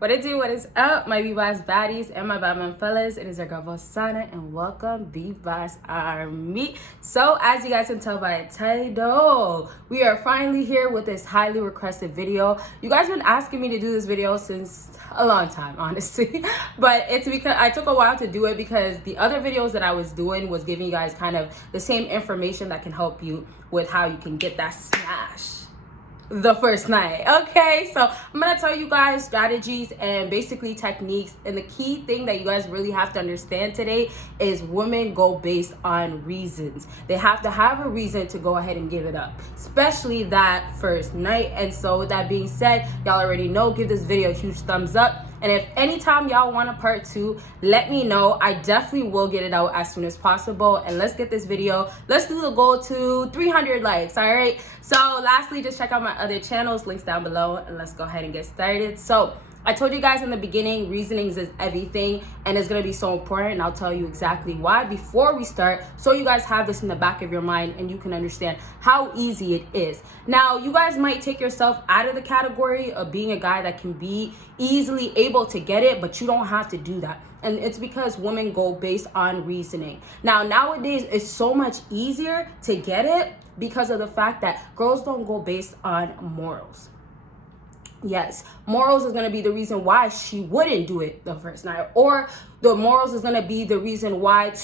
What it do, what is up, my BBossBaddies and my Batman fellas? It is your girl Bosana and welcome BBossArmy. So as you guys can tell by the title, we are finally here with this highly requested video. You guys been asking me to do this video since a long time, honestly. But it's because I took a while to do it because the other videos that I was doing was giving you guys kind of the same information that can help you with how you can get that smash the first night. Okay, so I'm gonna tell you guys strategies and basically techniques, and the key thing that you guys really have to understand today is women go based on reasons. They have to have a reason to go ahead and give it up, especially that first night. And so with that being said, y'all already know, give this video a huge thumbs up. And if anytime y'all want a part 2, let me know. I definitely will get it out as soon as possible. And let's get this video. Let's do the goal to 300 likes, all right? So lastly, just check out my other channels, links down below, and let's go ahead and get started. So I told you guys in the beginning, reasonings is everything, and it's gonna be so important, and I'll tell you exactly why before we start, so you guys have this in the back of your mind and you can understand how easy it is. Now, you guys might take yourself out of the category of being a guy that can be easily able to get it, but you don't have to do that. And it's because women go based on reasoning. Now, nowadays, it's so much easier to get it because of the fact that girls don't go based on morals. Yes, morals is going to be the reason why she wouldn't do it the first night, or the morals is going to be the reason why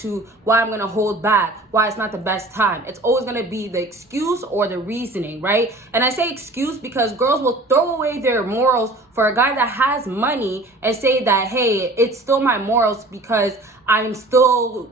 I'm going to hold back, why it's not the best time. It's always going to be the excuse or the reasoning, right? And I say excuse because girls will throw away their morals for a guy that has money and say that, hey, it's still my morals because I'm still,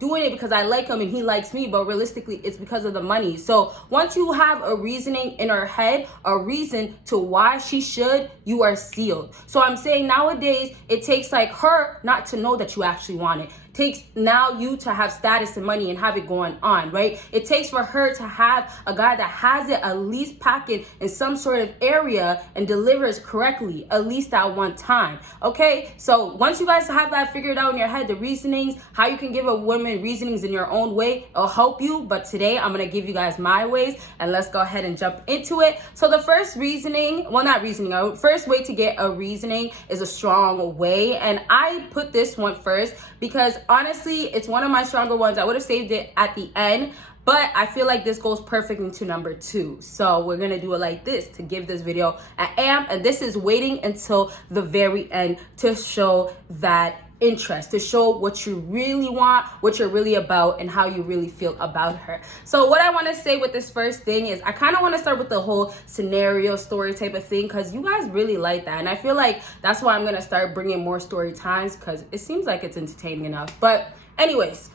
doing it because I like him and he likes me, but realistically, it's because of the money. So once you have a reasoning in her head, a reason to why she should, you are sealed. So I'm saying nowadays, it takes like her not to know that you actually want it. Takes now you to have status and money and have it going on, right? It takes for her to have a guy that has it at least packed in some sort of area and delivers correctly, at least at one time, okay? So once you guys have that figured out in your head, the reasonings, how you can give a woman reasonings in your own way, it'll help you. But today I'm gonna give you guys my ways, and let's go ahead and jump into it. So the first reasoning, well, not reasoning, first way to get a reasoning is a strong way. And I put this one first because honestly, it's one of my stronger ones. I would have saved it at the end, but I feel like this goes perfect into number 2. So we're going to do it like this to give this video an amp. And this is waiting until the very end to show that interest, to show what you really want, what you're really about, and how you really feel about her. So what I want to say with this first thing is I kind of want to start with the whole scenario story type of thing because you guys really like that, and I feel like that's why I'm going to start bringing more story times because it seems like it's entertaining enough. But anyways,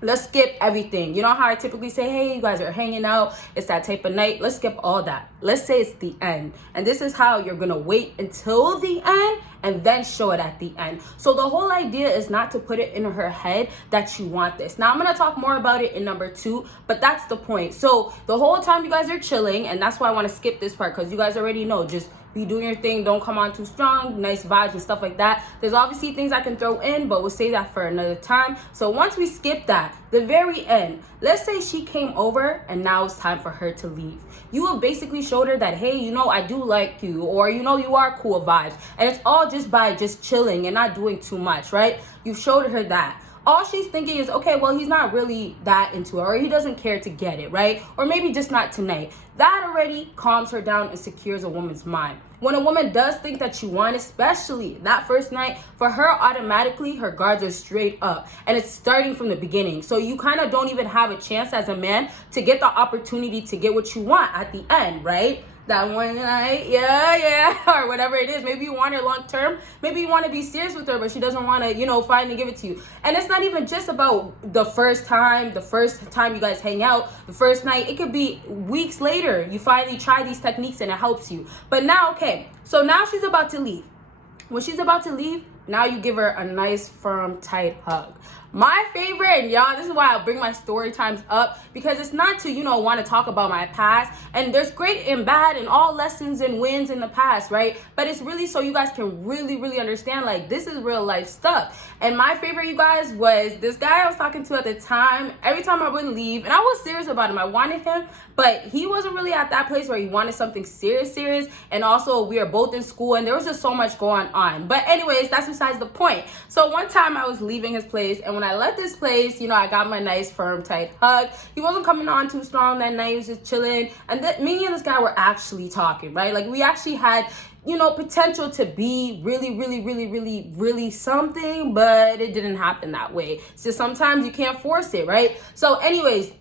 let's skip everything. You know how I typically say, hey, you guys are hanging out, it's that type of night. Let's skip all that. Let's say it's the end. And this is how you're going to wait until the end and then show it at the end. So the whole idea is not to put it in her head that you want this. Now I'm going to talk more about it in number 2, but that's the point. So the whole time you guys are chilling, and that's why I want to skip this part because you guys already know, just be doing your thing, don't come on too strong, nice vibes and stuff like that. There's obviously things I can throw in, but we'll save that for another time. So once we skip that, the very end, let's say she came over and now it's time for her to leave. You have basically showed her that, hey, I do like you, or you are cool vibes, and it's all just by just chilling and not doing too much, right? You've showed her that. All she's thinking is, okay, well, he's not really that into her, or he doesn't care to get it, right? Or maybe just not tonight. That already calms her down and secures a woman's mind. When a woman does think that you want, especially that first night, for her, automatically, her guards are straight up. And it's starting from the beginning. So you kind of don't even have a chance as a man to get the opportunity to get what you want at the end, right? That one night, yeah, or whatever it is. Maybe you want her long term. Maybe you want to be serious with her, but she doesn't want to, finally give it to you. And it's not even just about the first time you guys hang out, the first night. It could be weeks later. You finally try these techniques and it helps you. But now, okay, so now she's about to leave. When she's about to leave, now you give her a nice, firm, tight hug. my favorite, and y'all, this is why I bring my story times up, because it's not to, want to talk about my past, and there's great and bad and all lessons and wins in the past, right? But it's really so you guys can really, really understand, like, this is real life stuff. And my favorite, you guys, was this guy I was talking to at the time. Every time I would leave, and I was serious about him, I wanted him, but he wasn't really at that place where he wanted something serious, and also we were both in school, and there was just so much going on. But anyways, that's besides the point. So one time I was leaving his place, and when I left this place, I got my nice firm tight hug. He wasn't coming on too strong that night. He was just chilling, and me and this guy were actually talking, right? Like, we actually had potential to be really something, but it didn't happen that way. So sometimes you can't force it, right? So anyways,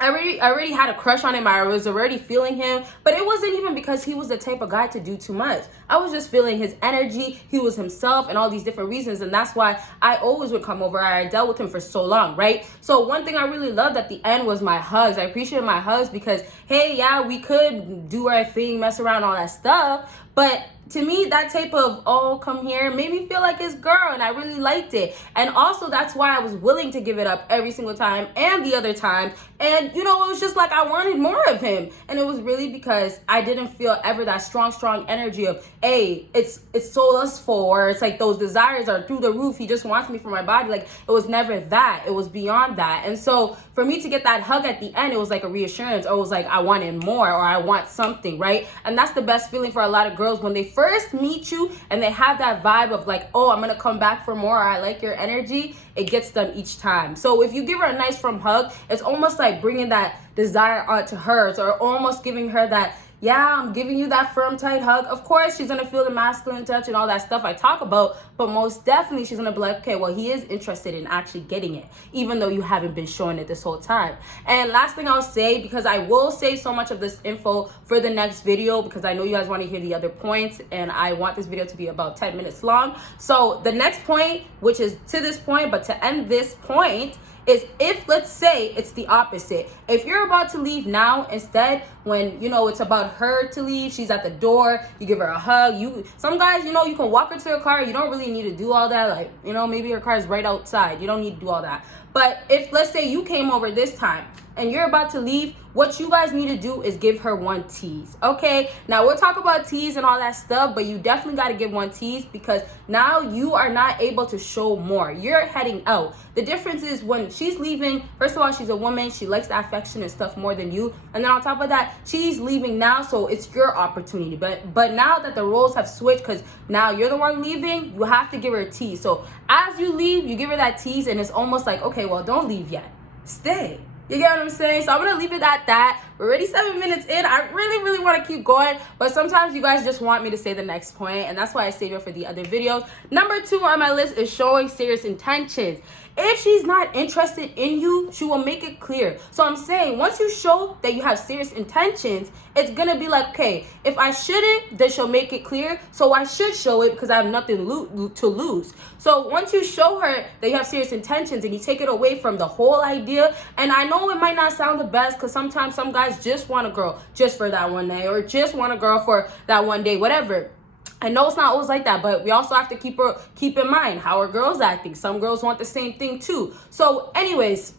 I already had a crush on him. I was already feeling him, but it wasn't even because he was the type of guy to do too much. I was just feeling his energy. He was himself and all these different reasons, and that's why I always would come over. I dealt with him for so long, right? So one thing I really loved at the end was my hugs. I appreciated my hugs because, hey, yeah, we could do our thing, mess around, all that stuff, but to me, that type of, oh, come here, made me feel like his girl, and I really liked it. And also, that's why I was willing to give it up every single time and the other times. And, it was just like I wanted more of him. And it was really because I didn't feel ever that strong energy of, hey, it's so lustful, or it's like those desires are through the roof. He just wants me for my body. Like, it was never that. It was beyond that. And so for me to get that hug at the end, it was like a reassurance, or it was like I wanted more, or I want something, right? And that's the best feeling for a lot of girls when they first meet you and they have that vibe of like, oh, I'm gonna come back for more, or I like your energy. It gets them each time. So if you give her a nice firm hug, it's almost like bringing that desire onto hers, or almost giving her that, yeah, I'm giving you that firm, tight hug. Of course, she's gonna feel the masculine touch and all that stuff I talk about, but most definitely she's gonna be like, okay, well, he is interested in actually getting it, even though you haven't been showing it this whole time. And last thing I'll say, because I will save so much of this info for the next video, because I know you guys want to hear the other points, and I want this video to be about 10 minutes long. So the next point, which is to this point, but to end this point, is if, let's say, it's the opposite. If you're about to leave now, instead, when, it's about her to leave, she's at the door, you give her a hug. Some guys, you can walk her to her car. You don't really need to do all that. Like, maybe her car is right outside. You don't need to do all that. But if, let's say, you came over this time and you're about to leave, what you guys need to do is give her one tease, okay? Now, we'll talk about tease and all that stuff, but you definitely got to give one tease, because now you are not able to show more. You're heading out. The difference is when she's leaving, first of all, she's a woman. She likes the affection and stuff more than you. And then on top of that, she's leaving now, so it's your opportunity. But now that the roles have switched, because now you're the one leaving, you have to give her a tease. So as you leave, you give her that tease, and it's almost like, okay, well, don't leave yet. Stay. You get what I'm saying? So I'm going to leave it at that. We're already 7 minutes in. I really want to keep going, but sometimes you guys just want me to say the next point, and that's why I saved it for the other videos. Number 2 on my list is showing serious intentions. If she's not interested in you, she will make it clear. So I'm saying, once you show that you have serious intentions, it's gonna be like, okay, if I shouldn't, then she'll make it clear. So I should show it because I have nothing to lose. So once you show her that you have serious intentions and you take it away from the whole idea, and I know it might not sound the best, because sometimes some guys just want a girl just for that one night, or just want a girl for that one day, whatever. I know it's not always like that, but we also have to keep in mind how are girls acting. Some girls want the same thing too. So anyways,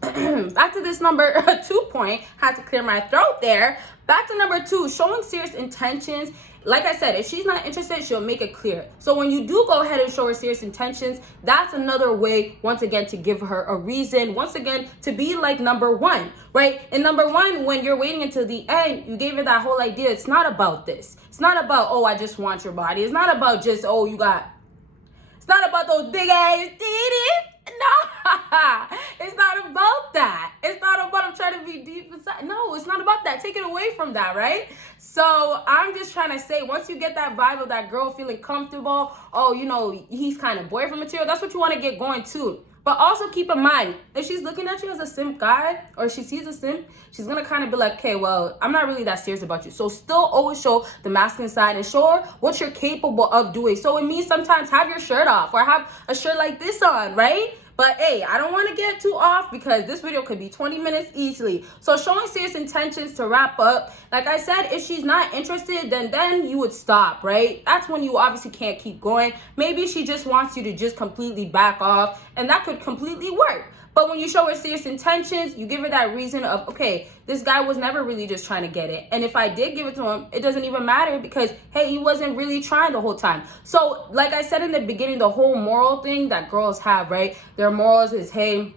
back to this number 2 point. Had to clear my throat there. Back to number 2, showing serious intentions. Like I said, if she's not interested, she'll make it clear. So when you do go ahead and show her serious intentions, that's another way, once again, to give her a reason, once again, to be like number 1, right? And number 1, when you're waiting until the end, you gave her that whole idea. It's not about this. It's not about, oh, I just want your body. It's not about just, oh, it's not about those big ass titties. No, it's not about that. It's not about I'm trying to be deep inside. No, it's not about that. Take it away from that, right? So I'm just trying to say, once you get that vibe of that girl feeling comfortable, oh, he's kind of boyfriend material, that's what you want to get going too. But also keep in mind, if she's looking at you as a simp guy, or she sees a simp, she's going to kind of be like, okay, well, I'm not really that serious about you. So still always show the masculine side and show her what you're capable of doing. So it means sometimes have your shirt off or have a shirt like this on, right? But hey, I don't want to get too off because this video could be 20 minutes easily. So showing serious intentions to wrap up. Like I said, if she's not interested, then you would stop, right? That's when you obviously can't keep going. Maybe she just wants you to just completely back off, and that could completely work. But when you show her serious intentions, you give her that reason of, okay, this guy was never really just trying to get it. And if I did give it to him, it doesn't even matter because, hey, he wasn't really trying the whole time. So like I said in the beginning, the whole moral thing that girls have, right? Their morals is, hey,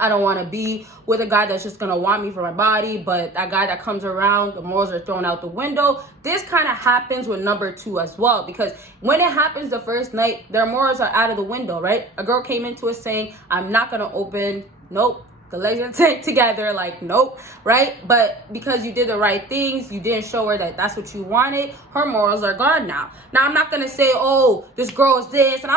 I don't want to be with a guy that's just going to want me for my body, but that guy that comes around, the morals are thrown out the window. This kind of happens with number 2 as well, because when it happens the first night, their morals are out of the window, right? A girl came into it saying, I'm not going to open, nope. The legs are together, like, nope, right? But because you did the right things, you didn't show her that that's what you wanted, her morals are gone now. Now, I'm not going to say, oh, this girl is this, and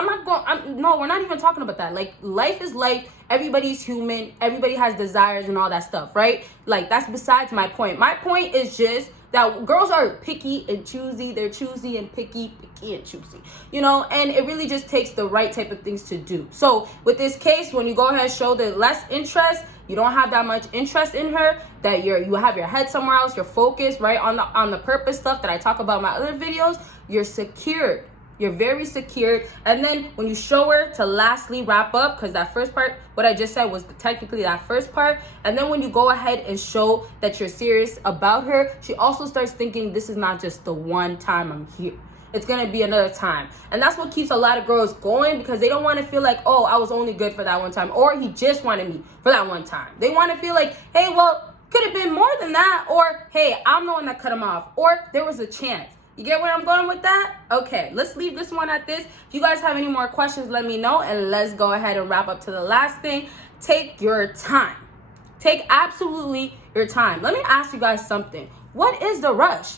no, we're not even talking about that. Like, life is life. Everybody's human. Everybody has desires and all that stuff, right? Like, that's besides my point. My point is just that girls are picky and choosy. They're choosy and picky and choosy, you know, and it really just takes the right type of things to do. So with this case, when you go ahead and show the less interest, you don't have that much interest in her, that you have your head somewhere else, you're focused, right, on the purpose stuff that I talk about in my other videos, you're secured. You're very secured. And then when you show her to lastly wrap up, because that first part, what I just said was technically that first part. And then when you go ahead and show that you're serious about her, she also starts thinking, this is not just the one time I'm here. It's going to be another time. And that's what keeps a lot of girls going, because they don't want to feel like, oh, I was only good for that one time, or he just wanted me for that one time. They want to feel like, hey, well, could have been more than that, or hey, I'm the one that cut him off, or there was a chance. You get where I'm going with that? Okay, let's leave this one at this. If you guys have any more questions, let me know, and let's go ahead and wrap up to the last thing. Take your time. Take absolutely your time. Let me ask you guys something. What is the rush?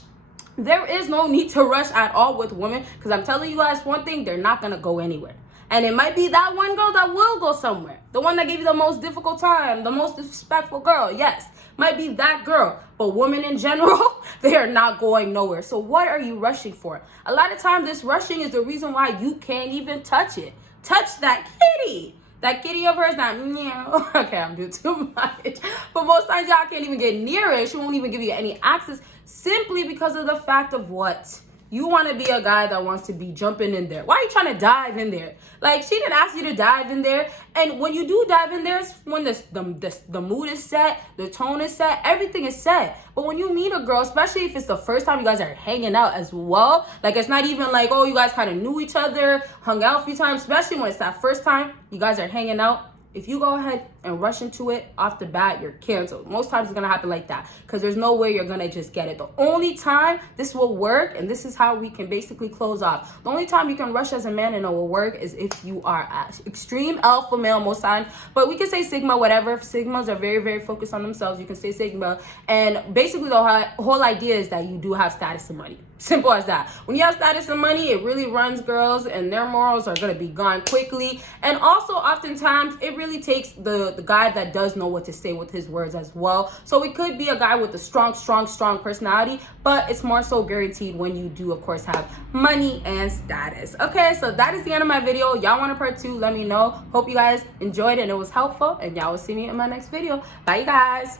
There is no need to rush at all with women, because I'm telling you guys one thing, they're not going to go anywhere. And it might be that one girl that will go somewhere. The one that gave you the most difficult time, the most disrespectful girl, yes. Might be that girl. But women in general, they are not going nowhere. So what are you rushing for? A lot of times this rushing is the reason why you can't even touch it. Touch that kitty. That kitty of hers, not meow. Okay, I'm doing too much. But most times y'all can't even get near it. She won't even give you any access, simply because of the fact of what? You want to be a guy that wants to be jumping in there. Why are you trying to dive in there? Like, she didn't ask you to dive in there. And when you do dive in there, it's when the mood is set, the tone is set, everything is set. But when you meet a girl, especially if it's the first time you guys are hanging out as well, like, it's not even like, oh, you guys kind of knew each other, hung out a few times, especially when it's that first time you guys are hanging out. If you go ahead and rush into it off the bat, you're canceled. Most times it's going to happen like that, because there's no way you're going to just get it. The only time this will work, and this is how we can basically close off, the only time you can rush as a man and it will work is if you are extreme alpha male most times. But we can say Sigma, whatever. Sigmas are very, very focused on themselves. You can say Sigma. And basically the whole idea is that you do have status and money. Simple as that. When you have status and money, it really runs girls, and their morals are going to be gone quickly. And also, oftentimes, it really takes the guy that does know what to say with his words as well. So it could be a guy with a strong personality, but it's more so guaranteed when you do, of course, have money and status. Okay, so that is the end of my video. Y'all want a part 2? Let me know. Hope you guys enjoyed it and it was helpful, and y'all will see me in my next video. Bye, you guys.